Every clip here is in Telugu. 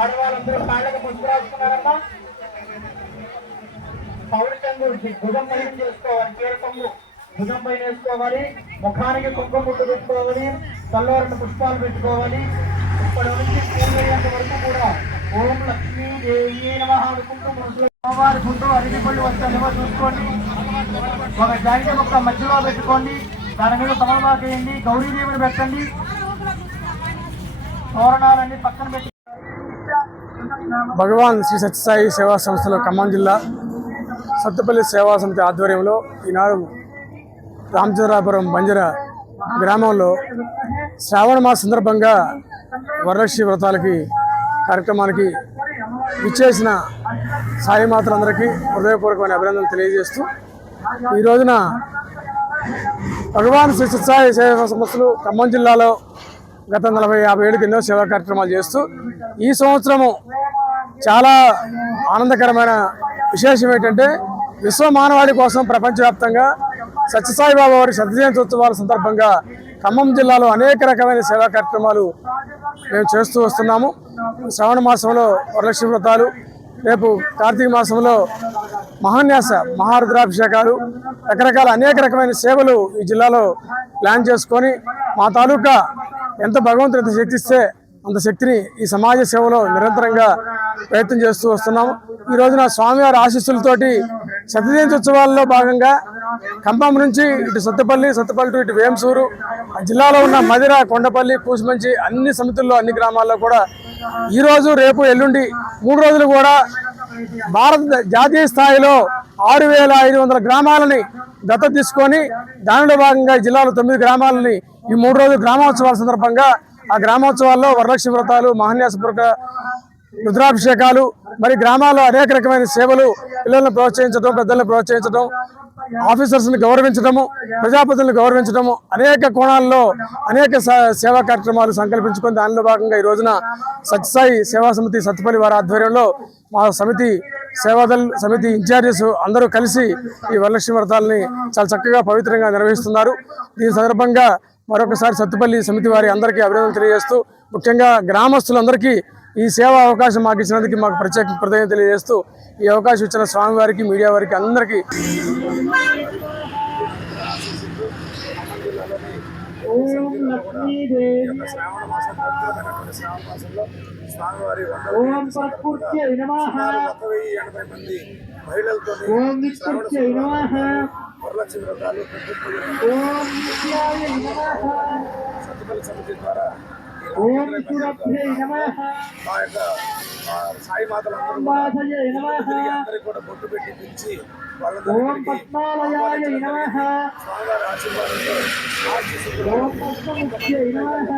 ఆడవాళ్ళందరూ కాళ్ళకి పసుపు రాసుకున్నారమ్మా. పౌరు భుజం పైన చేసుకోవాలి చీర కొంగు. భుజం పైన వేసుకోవాలి ముఖానికి కుంకుమ ముట్టు పెట్టుకోవాలి తల్లో రెండు పుష్పాలు పెట్టుకోవాలి. ఇప్పటి నుంచి పూజ వరకు కూడా ఓం లక్ష్మీ దేవి నమ అనుకుంటూ మనసులో అమ్మవారి గుండు అరటి పళ్ళు వచ్చానేమో చూసుకోండి. ఒక జాయింట్ మొక్క మధ్యలో పెట్టుకోండి. దాని మీద తమలపాకు వేయండి గౌరీదేవిని పెట్టండి. తోరణాలన్నీ పక్కన పెట్టి భగవాన్ శ్రీ సత్యసాయి సేవా సంస్థలో ఖమ్మం జిల్లా సత్తుపల్లి సేవా సమితి ఆధ్వర్యంలో ఈనాడు రామచంద్రాపురం బంజర గ్రామంలో శ్రావణ మాస సందర్భంగా వరలక్ష్మి వ్రతాలకి కార్యక్రమానికి విచ్చేసిన సాయి మాతలందరికీ హృదయపూర్వకమైన అభినందనలు తెలియజేస్తూ ఈ రోజున భగవాన్ శ్రీ సత్యసాయి సేవా సంస్థలు ఖమ్మం జిల్లాలో గత నలభై యాభై ఏళ్ళకి ఎన్నో సేవా కార్యక్రమాలు చేస్తూ ఈ సంవత్సరము చాలా ఆనందకరమైన విశేషం ఏంటంటే విశ్వ మానవాళి కోసం ప్రపంచవ్యాప్తంగా సత్యసాయి బాబా వారి శతజయంతి ఉత్సవాల సందర్భంగా ఖమ్మం జిల్లాలో అనేక రకమైన సేవా కార్యక్రమాలు మేము చేస్తూ వస్తున్నాము. శ్రావణ మాసంలో వరలక్ష్మి వ్రతాలు రేపు కార్తీక మాసంలో మహాన్యాస మహారుద్రాభిషేకాలు రకరకాల అనేక రకమైన సేవలు ఈ జిల్లాలో ప్లాన్ చేసుకొని మా తాలూకా ఎంత భగవంతుడు ఎంత శక్తిస్తే అంత శక్తిని ఈ సమాజ సేవలో నిరంతరంగా ప్రయత్నం చేస్తూ వస్తున్నాం. ఈ రోజున స్వామివారి ఆశీస్సులతోటి సత్యజయంతి ఉత్సవాల్లో భాగంగా ఖమ్మం నుంచి ఇటు సత్తుపల్లి సత్తుపల్లి టు ఇటు వేంసూరు ఆ జిల్లాలో ఉన్న మదిర కొండపల్లి కూసుమంచి అన్ని సమితుల్లో అన్ని గ్రామాల్లో కూడా ఈ రోజు రేపు ఎల్లుండి మూడు రోజులు కూడా భారత జాతీయ స్థాయిలో ఆరు వేల ఐదు వందల గ్రామాలని దత్త తీసుకొని దానిలో భాగంగా ఈ జిల్లాలో తొమ్మిది గ్రామాలని ఈ మూడు రోజుల గ్రామోత్సవాల సందర్భంగా ఆ గ్రామోత్సవాల్లో వరలక్ష్మి వ్రతాలు మహాన్యాసపూర్వక రుద్రాభిషేకాలు మరి గ్రామాల్లో అనేక రకమైన సేవలు పిల్లలను ప్రోత్సహించడం పెద్దలను ప్రోత్సహించడం ఆఫీసర్స్ని గౌరవించడము ప్రజాపతులను గౌరవించడము అనేక కోణాల్లో అనేక సేవా కార్యక్రమాలు సంకల్పించుకుని దానిలో భాగంగా ఈ రోజున సత్యసాయి సేవా సమితి సత్తుపల్లి వారి ఆధ్వర్యంలో మా సమితి సేవాదల్ సమితి ఇన్ఛార్జెస్ అందరూ కలిసి ఈ వరలక్ష్మి వ్రతాలని చాలా చక్కగా పవిత్రంగా నిర్వహిస్తున్నారు. దీని సందర్భంగా మరొకసారి సత్తుపల్లి సమితి వారి అందరికీ అభినందనలు తెలియజేస్తూ ముఖ్యంగా గ్రామస్తులందరికీ ఈ సేవా అవకాశం మాకు ఇచ్చినందుకు మాకు ప్రత్యేక కృతజ్ఞత తెలియజేస్తూ ఈ అవకాశం ఇచ్చిన స్వామి వారికి మీడియా వారికి అందరికీ. స్వామివారి మంది మహిళలతో వరలక్ష్మి వ్రతాలు సమితి ద్వారా ఓం సురభ్యై నమః. మా యొక్క ఆ, సాయి మాతలందరూ అందరికీ కూడా బొట్టు పెట్టి పిలిచి ఓం పద్మాలయాయ నమః. స్వామివారి ఆశీర్వాదంతో ఓం పద్మముఖ్యై నమః.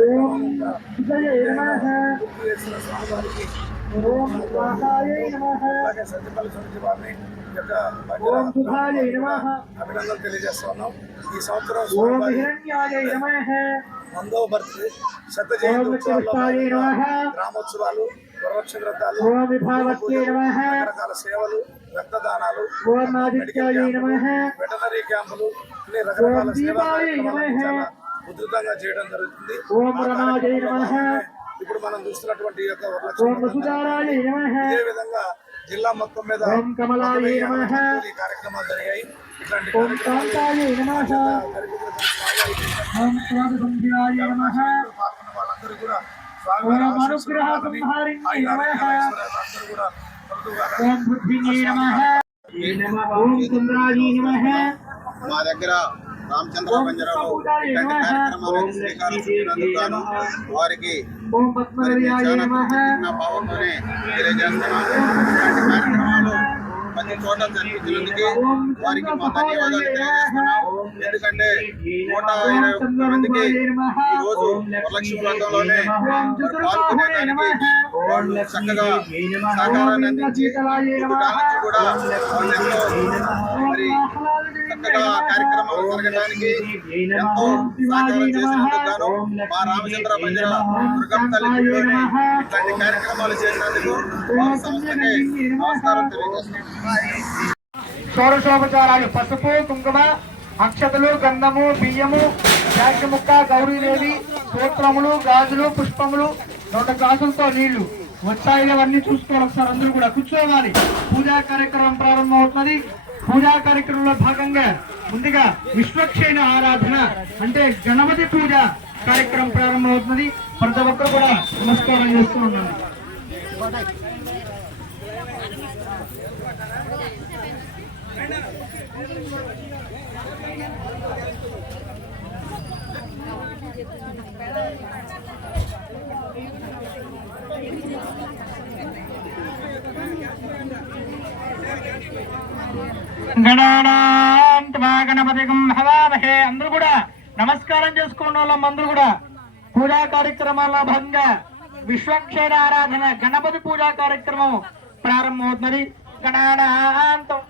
ఓం విజయే నమః. స్వామివారికి ఓం స్వాహాయ నమః. సత్యపల్లి సమితి వారిని అభినందనలు తెలియజేస్తున్నాం. ఈ సంవత్సరం ఓం స్వామివారి హిరణ్యాయ నమః. వందో బర్త్డే శత జయంతి ఉత్సవాల్లో గ్రామోత్సవాలు వరలక్ష్మి వ్రతాలు రకరకాల సేవలు రక్తదానాలు వెటనరీ క్యాంపులు అన్ని రకరకాల సేవా కార్యక్రమాలు ఉధృతంగా చేయడం జరుగుతుంది. ఇప్పుడు మనం చూస్తున్నటువంటి యొక్క ఇదే విధంగా జిల్లా మొత్తం మీద ఓం కమలాయ ఒక వెయ్యి నమః. ఎనభై తొమ్మిది కార్యక్రమాలు జరిగాయి ఇట్లాంటి ఓం కార్యక్రమాలు కాంతాయ నమః జరిగిన స్వామివారికి ఓం స్వాగతంధ్యాయ నమః పాల్గొన్న వాళ్ళందరూ కూడా ఓం స్వామివారి అనుగ్రహ ఆశీస్సులు సంహారిణ్యై ఆయుర నమః ఆరోగ్యాలు కూడా తొలతూగా ఓం బుద్ధిన్యై నమః ఓం చంద్రాయ నమః మా దగ్గర రామచంద్ర బంజరావు ఇట్లాంటి కార్యక్రమాలకు శ్రీకారం చుట్టినందుకు గాను వారికి నా భావంతోనే తెలియజేస్తున్నాను ఇట్లాంటి కార్యక్రమాలు ప్రతి చోట జరిపించినందుకు వారికి మా ధన్యవాదాలు తెలియజేస్తున్నాం. ఎందుకంటే నూట ఇరవై ఒక్క మందికి ఈ రోజు వరలక్ష్మి వ్రతంలోనే పాల్గొనేదానికి వాళ్ళు చక్కగా సహకారాన్ని అందించి కూడా మరి చక్కగా కార్యక్రమాలు జరగడానికి ఎంతో సహకారం చేసినందుకు గాను మా రామచంద్ర మందిర దుర్గం తల్లి గుడిలోని ఇట్లాంటి కార్యక్రమాలు చేసినందుకు వారి సంస్థకి నమస్కారం తెలియజేస్తున్నాను షోడశోపచారాలు పసుపు కుంకుమ అక్షతలు గంధము బియ్యము జాకెట్ ముక్క గౌరీదేవి స్తోత్రములు గాజులు పుష్పములు రెండు గ్లాసులతో నీళ్ళు వచ్చాయి. అవన్నీ చూసుకోవాలి. ఒకసారి అందరూ కూడా కూర్చోవాలి. పూజా కార్యక్రమం ప్రారంభం అవుతుంది పూజా కార్యక్రమంలో భాగంగా ముందుగా విశ్వక్షేణ ఆరాధన అంటే గణపతి పూజ కార్యక్రమం ప్రారంభమవుతుంది ప్రతి ఒక్కరు కూడా నమస్కారం చేస్తూ ఉన్నారు గణపతికం హవామహే. అందరూ కూడా నమస్కారం చేసుకున్న వాళ్ళం అందరూ కూడా. పూజా కార్యక్రమాల్లో భాగంగా విశ్వక్షేణ ఆరాధన గణపతి పూజా కార్యక్రమం ప్రారంభమవుతున్నది. గణానాంతం.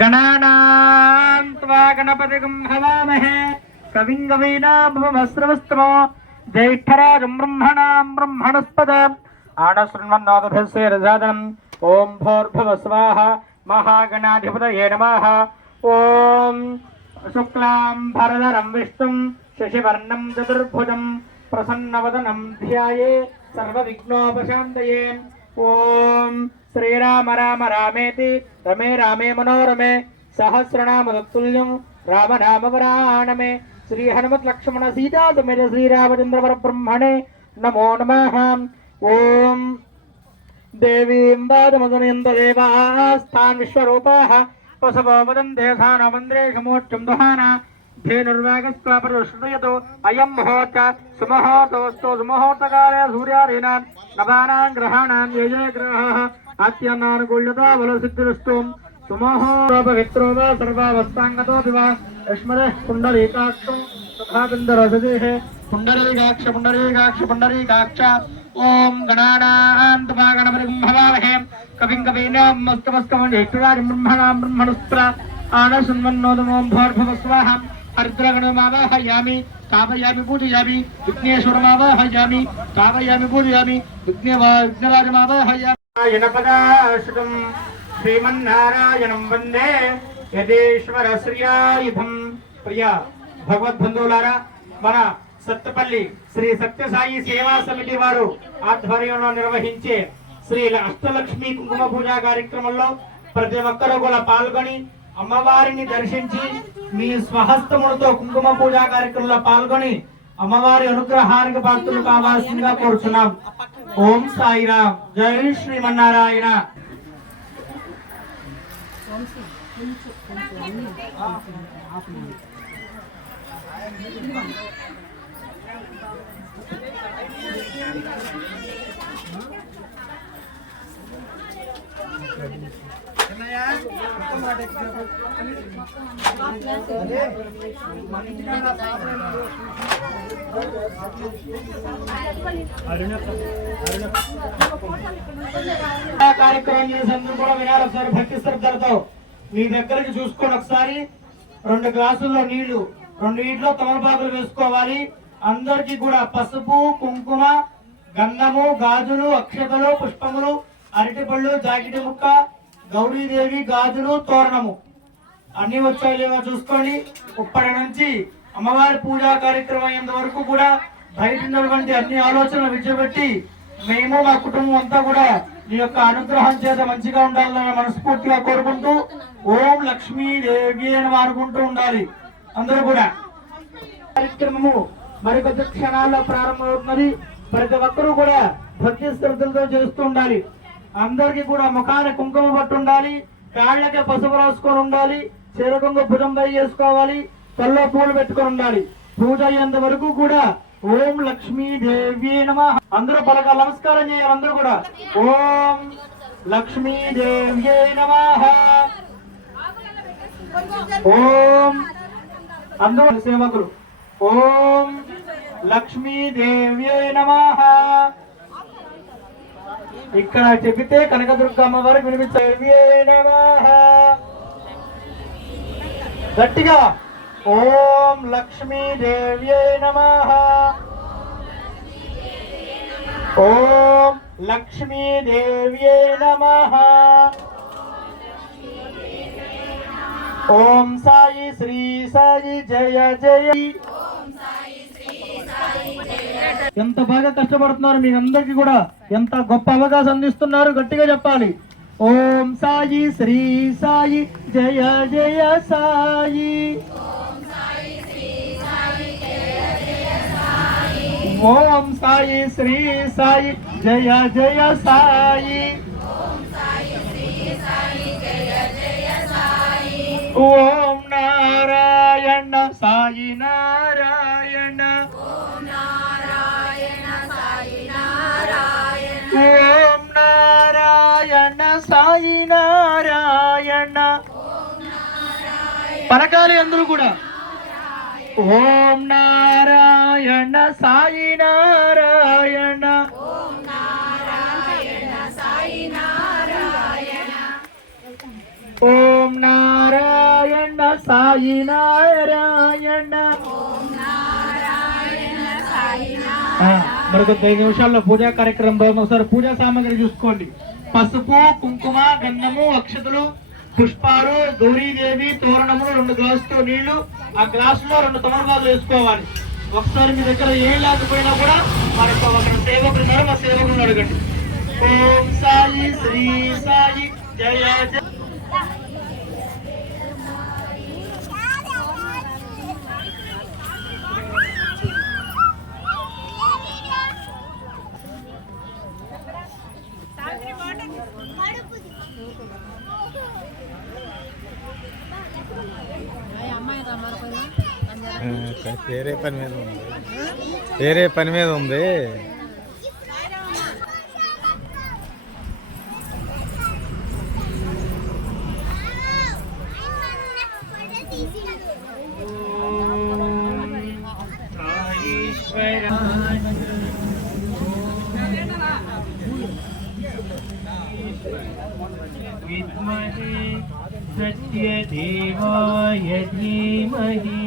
గణానాంత్వా గణపతిగం హవామహే కవిం కవీనామస్రవస్తమో జ్యేష్ఠరాజం బ్రహ్మణాం బ్రహ్మణస్పద ఆనశృణ్వన్నోదభిస్సేరజాతం ఓం భోర్భువ స్వాహ మహాగణాధిపతయే నమః ఓం శుక్లాం భరధరం విష్ణుం శశివర్ణం చతుర్భుజం ప్రసన్నవదనం ధ్యాయే సర్వవిఘ్నోపశాంతయే ఓం శ్రీరామ రామ రామేతి రమే రామే మనోరమే సహస్రనామ తత్తుల్యం రామనామవరాణమే శ్రీ హనుమత్ లక్ష్మణ సీతా సమేత శ్రీరామచంద్ర బ్రహ్మణే నమో నమ. ఓం దేవీం వాదమదనంతదేవాస్థాన్ విశ్వరూపాः వసవో వదంతే ధానమంద్రేషమోచ్చం దుహానా. ధేనుర్వేగస్వాపరుషయతో అయం ముహూర్త సుముహూర్తవస్తు సుముహూర్తకాలే సూర్యాదీనా నవానాం గ్రహాణాం యోజన గ్రహాः అత్యన్నానుకూల్యతా బలసిద్ధిరస్తు సుముహూర్తపవిత్రో వా సర్వావస్థాంగతో దివా యష్మదః పుండరీకాక్షం సుఖాబిందరసదేహ పుండరీకాక్ష పుండరీకాక్ష పుండరీకాక్ష ఓం గణానాంతమా గణపతిం భవామహే కవిం కవీనాం మస్తమస్తమం జ్యేష్ఠరాజం బ్రహ్మణాం బ్రహ్మణస్త్ర ఆనశృణ్వన్నోదమోం భోర్భవ స్వాహ హరిద్రగణమావాహయామి తాపయామి పూజయామి విఘ్నేశ్వరమావాహయామి తాపయామి పూజయామి విఘ్నే విఘ్నరాజమావాహయామి శ్రీమన్నారాయణం వందే యదేశ్వర శ్రియాయుధం ప్రియ భగవద్బంధువులారా మన సత్తపల్లి శ్రీ సత్యసాయి సేవా సమితి వారు ఆధ్వర్యంలో నిర్వహించే శ్రీ అష్టలక్ష్మి కుంకుమ పూజా కార్యక్రమంలో ప్రతి ఒక్కరూ కూడా పాల్గొని అమ్మవారిని దర్శించి మీ స్వహస్తములతో కుంకుమ పూజా కార్యక్రమంలో పాల్గొని అమ్మవారి అనుగ్రహానికి పాత్రలు కావాల్సిందిగా కోరుతున్నాం ఓం సాయిరామ్ జై శ్రీమన్నారాయణ. ఆ కార్యక్రమం చేసేందుకు కూడా వినాలి ఒకసారి భక్తి శ్రద్ధలతో మీ దగ్గరికి చూసుకొని ఒకసారి రెండు గ్లాసుల్లో నీళ్ళు రెండు నీటిలో తమలపాకులు వేసుకోవాలి. అందరికి కూడా పసుపు కుంకుమ గంధము గాజులు అక్షతలు పుష్పములు అరటిపళ్ళు జాకిటి ముక్క గౌరీదేవి గాజులు తోరణము. అన్ని వచ్చాయి లేవో చూసుకోండి. ఇప్పటి నుంచి అమ్మవారి పూజా కార్యక్రమం అయ్యేంత వరకు కూడా బయట ఉన్నటువంటి అన్ని ఆలోచనలు విడిచిపెట్టి మేము మా కుటుంబం అంతా కూడా నీ యొక్క అనుగ్రహం చేత మంచిగా ఉండాలని మనస్ఫూర్తిగా కోరుకుంటూ ఓం లక్ష్మీదేవి అని అనుకుంటూ ఉండాలి. అందరూ కూడా. కార్యక్రమము మరి కొద్ది క్షణాల్లో ప్రారంభమవుతున్నది. ప్రతి ఒక్కరూ కూడా భక్తి శ్రద్ధలతో చేస్తూ ఉండాలి. అందరికీ కూడా ముఖాన కుంకుమ పట్టు ఉండాలి కాళ్ళకి పసుపు రాసుకొని ఉండాలి చెరకొంగ భుజంపై చేసుకోవాలి తల్లో పూలు పెట్టుకొని ఉండాలి. పూజ అయ్యేంత వరకు కూడా ఓం లక్ష్మీదేవి నమ. అందరూ పలక నమస్కారం చేయాలి అందరూ కూడా. ఓం లక్ష్మీదేవి నమ. ఓం అందరూ సేవకులు. ఓం లక్ష్మీదేవి నమ. ఇక్కడ చెబితే కనకదుర్గమ్మ వారికి వినిపించే గట్టిగా. ఓం లక్ష్మీదేవ్యై నమ. ఓం లక్ష్మీదేవ్యై నమ. ఓం సాయి శ్రీ సాయి జయ జయ. ఎంత బాగా కష్టపడుతున్నారు మీ అందరికీ కూడా ఎంత గొప్ప అవకాశం అందిస్తున్నారు గట్టిగా చెప్పాలి. ఓం సాయి శ్రీ సాయి జయ జయ సాయి. ఓం సాయి శ్రీ సాయి జయ జయ సాయి. ఓం నారాయణ సాయి నారాయణ. ఓం నారాయణ సాయి నారాయణ. పరకాలి అందరూ కూడా. ఓం నారాయణ సాయి నారాయణ. ఓం నారాయణ సాయి నారాయణ. మరొక ఐదు నిమిషాల్లో పూజా కార్యక్రమం ఒకసారి పూజా సామాగ్రి చూసుకోండి. పసుపు కుంకుమ గంధము అక్షతలు పుష్పాలు గౌరీదేవి తోరణములు రెండు గ్లాసుతో నీళ్ళు ఆ గ్లాసులో రెండు తమలపాకులు వేసుకోవాలి. ఒకసారి మీ దగ్గర ఏం లేకపోయినా కూడా మరి ఒక సేవకులు ఉన్నారు మా సేవకులను అడగండి. ఓం సాయి శ్రీ సాయి జయ జయ. వేరే పని మీద ఉంది వేరే పని మీద ఉంది विद्महे सत्यदेवाय धीमहि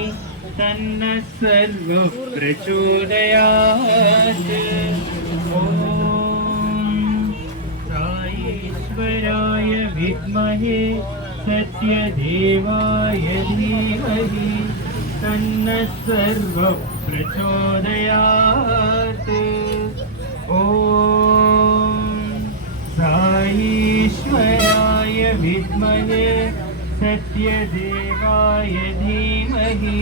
तन्नः सर्वः प्रचोदयात् ॐ साईश्वराय विद्महे सत्यदेवाय धीमहि तन्नः सर्वः प्रचोदयात् ॐ साईश्वराय विद्महे सत्यदेवाय धीमहि।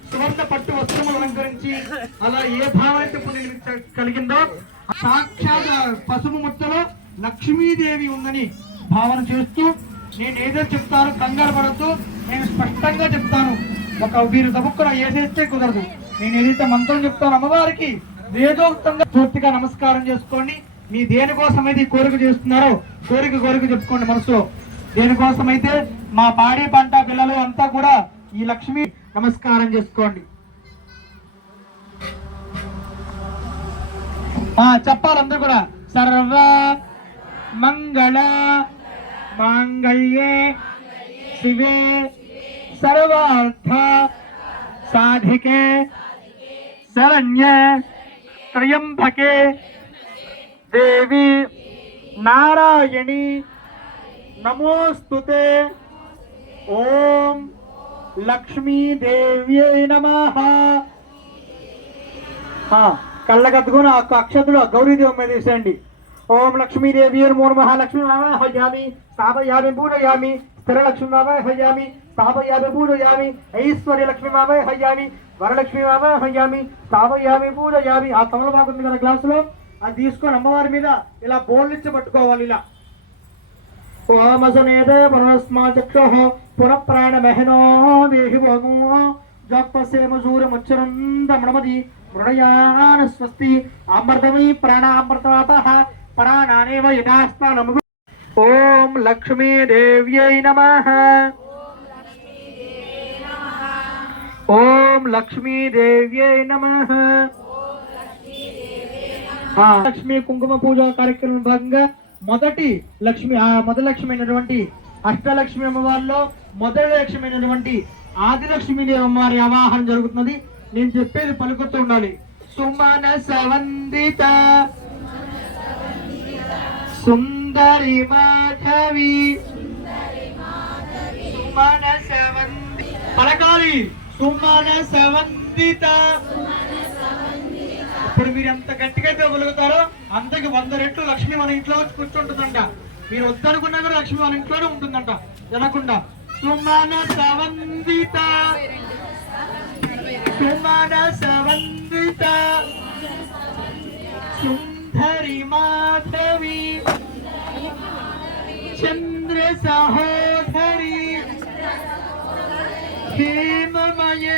సువర్ణ పట్టు వస్త్రములు అలంకరించి అలా ఏ భావైతే అయితే కలిగిందో సాక్షాత్ పసుపు ముత్తలో లక్ష్మీదేవి ఉందని భావన చేస్తూ నేను ఏదో చెప్తాను కంగారు పడద్దు నేను స్పష్టంగా చెప్తాను. ఒక వీరు తప్పుకున్న ఏదైతే కుదరదు. నేను ఏదైతే మంత్రం చెప్తాను అమ్మవారికి వేదోక్తంగా పూర్తిగా నమస్కారం చేసుకోండి. మీ దేనికోసం అయితే కోరిక చేస్తున్నారో కోరిక కోరిక చెప్పుకోండి మనసులో. దేనికోసమైతే మా పాడి పంట పిల్లలు అంతా కూడా ఈ లక్ష్మి నమస్కారం చేసుకోండి. చెప్పాలందరూ కూడా సర్వ మంగళ మాంగళ్యే శివే సర్వార్థ సాధికే శరణ్యే త్రయంబకే దేవి నారాయణి నమోస్తుతే. ఓం లక్ష్మీదేవ్యై నమ. ఆ, ఆ అక్షతులు గౌరీదేవి మీద తీసేయండి ఓం లక్ష్మీదేవి మూడు మహాలక్ష్మి లక్ష్మీ హయామి స్థాపయామి పూజయామి స్థిరలక్ష్మి లక్ష్మీ హయామి స్థాపయామి పూజయామి ఐశ్వర్య లక్ష్మీ హయామి వరలక్ష్మీ హయామి స్థాపయామి పూజయామి. ఆ తమలపాకు ఉంది కదా గ్లాసులో? అది తీసుకొని అమ్మవారి మీద ఇలా బోల్నిచ్చి పట్టుకోవాలి ఇలా. ఓమసనేదే పరమస్మా చక్షుః పునఃప్రాణమహినో దేహి భోగో జపసేమ సూర్యముచ్చరందమణమది మృడయాన స్వస్తి అమృతమీ ప్రాణామృతమాపః ప్రాణానేవ యథాస్థానము ఓం లక్ష్మీదేవ్యై నమః ఓం లక్ష్మీదేవ్యై నమః ఆ, లక్ష్మీ కుంకుమ పూజ కార్యక్రమం భాగంగా మొదటి లక్ష్మి ఆ మొదటి లక్ష్మి అయినటువంటి అష్టలక్ష్మి అమ్మవారిలో మొదటి లక్ష్మి అయినటువంటి ఆదిలక్ష్మి అమ్మవారి అవాహనం జరుగుతున్నది. నేను చెప్పేది పలుకుతూ ఉండాలి. సుమన సవందిత సుందరి మాధవి సుమన సవంది పలకాలి. సుమన సవందిత అప్పుడు మీరు ఎంత గట్టిగా అయితే అంతకి వంద రెట్లు లక్ష్మి మన ఇంట్లో వచ్చి కూర్చుంటుందంట. మీరు వద్దనుకున్నా కూడా లక్ష్మి మన ఇంట్లోనే ఉంటుందంట. వినకుండా. సుమన సవందిత. సుమన సవందిత. సుందరి మాధవి. చంద్ర సహోదరి. హేమమయే.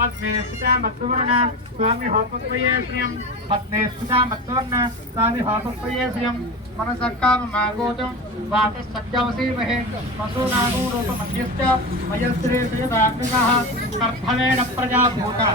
पत्नी स्थिता मत्वर्ण स्वामी स्वामी होपक्वये श्रियं मनसक्काम मागोजं वाचसक्यवसीमहे पशूनागो रूपमह्यश्च वयस्त्रे श्रीदाग्निकः कर्तवेन प्रजाभूता।